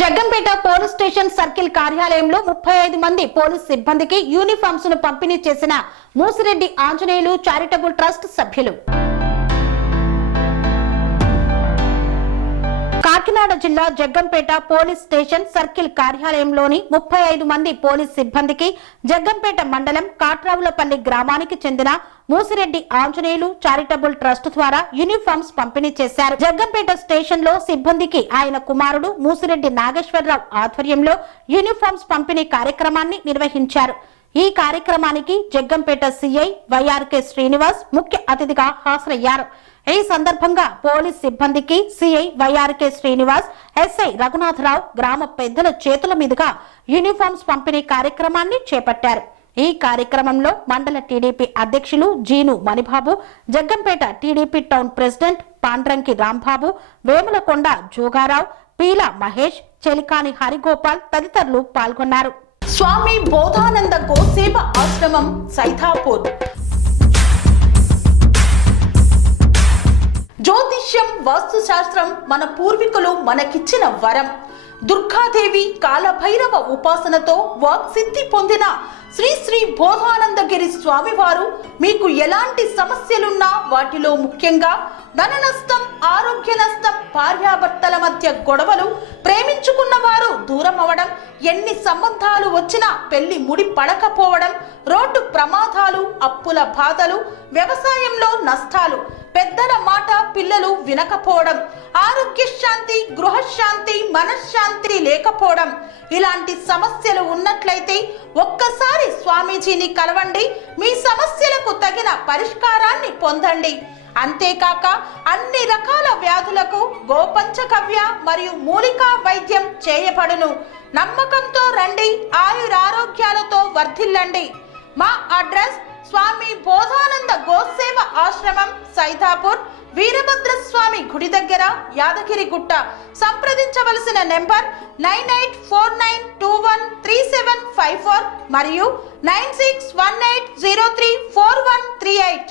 Jaggampeta police station circle కార్యాలయంలో 35 మంది police సిబ్బందికి యూనిఫామ్స్ ను పంపిణీ చేసిన మూసిరెడ్డి ఆంజనేయులు చారిటబుల్ ట్రస్ట్ సభ్యులు. కాకినాడ జిల్లా జగ్గంపేట పోలీస్ స్టేషన్ సర్కిల్ కార్యాలయంలోని 35 మంది పోలీస్ సిబ్బందికి జగ్గంపేట మండలం కాట్రావులపల్లి గ్రామానికి చెందిన మూసిరెడ్డి ఆంజనేయులు చారిటబుల్ ట్రస్ట్ ద్వారా యూనిఫామ్స్ పంపిణీ చేశారు. జగ్గంపేట స్టేషన్ లో సిబ్బందికి ఆయన కుమారుడు మూసిరెడ్డి నాగేశ్వరరావు ఆధ్వర్యంలో యూనిఫామ్స్ పంపిణీ కార్యక్రమాన్ని నిర్వహించారు. ఈ కార్యక్రమానికి జగ్గంపేట సిఐ వైఆర్కే శ్రీనివాస్ ముఖ్య అతిథిగా హాజరయ్యారు. ఈ సందర్భంగా పోలీస్ సిబ్బందికి CI YRK Srinivas, SI Raghunatha Rao గ్రామ పెద్దల చేతుల మీదుగా యూనిఫామ్స్ పంపిణీ కార్యక్రమాన్ని చేపట్టారు. ఈ కార్యక్రమంలో మండల టీడీపీ అధ్యక్షులు జీను మణిబాబు, జగ్గంపేట టీడీపీ టౌన్ ప్రెసిడెంట్ పాండ్రంకి రాంబాబు, వేములకొండ జోగారావు, పీల మహేష్, చెలికాని హరిగోపాల్ తదితరులు పాల్గొన్నారు. స్వామి బోధానంద గోసేవ ఆశ్రమం సైథాపూర్. జ్యోతిష్యం, వాస్తుశాస్త్రం మన పూర్వీకులు మనకిచ్చిన వరం. దుర్గాదేవి, కాలభైరవ ఉపాసనతో వాక్సిద్ధి పొందిన శ్రీ శ్రీ బోధానందగిరి స్వామివారు మీకు ఎలాంటి సమస్యలున్నా, వాటిలో ముఖ్యంగా ధన నష్టం, ఆరోగ్య నష్టం, భార్యాభర్తల మధ్య గొడవలు, ప్రేమించుకున్న వారు దూరం అవడం, ఎన్ని సంబంధాలు వచ్చినా పెళ్లి ముడి పడకపోవడం, రోడ్డు ప్రమాదాలు, అప్పుల బాధలు, వ్యవసాయంలో నష్టాలు, పెద్దల మాట పిల్లలు వినకపోవడం, ఆరోగ్య శాంతి, గృహశాంతి, మనశ్శాంతి లేకపోవడం, ఇలాంటి సమస్యలు ఉన్నట్లయితే ఒక్కసారి స్వామీజీని కలవండి. మీ సమస్యలకు తగిన పరిష్కారాన్ని పొందండి. అంతేకాక అన్ని రకాల వ్యాధులకు గోపంచకవ్య మరియు మూలికా వైద్యం చేయబడును. నమ్మకంతో రండి, ఆయురారోగ్యాలతో వర్ధిల్లండి. మా అడ్రస్ స్వామి బోధానంద గోసేవ ఆశ్రమం, సైథాపూర్, వీరభద్రస్వామి గుడి దగ్గర, యాదగిరిగుట్ట. సంప్రదించవలసిన నెంబర్ 9849213754 మరియు 9618034138.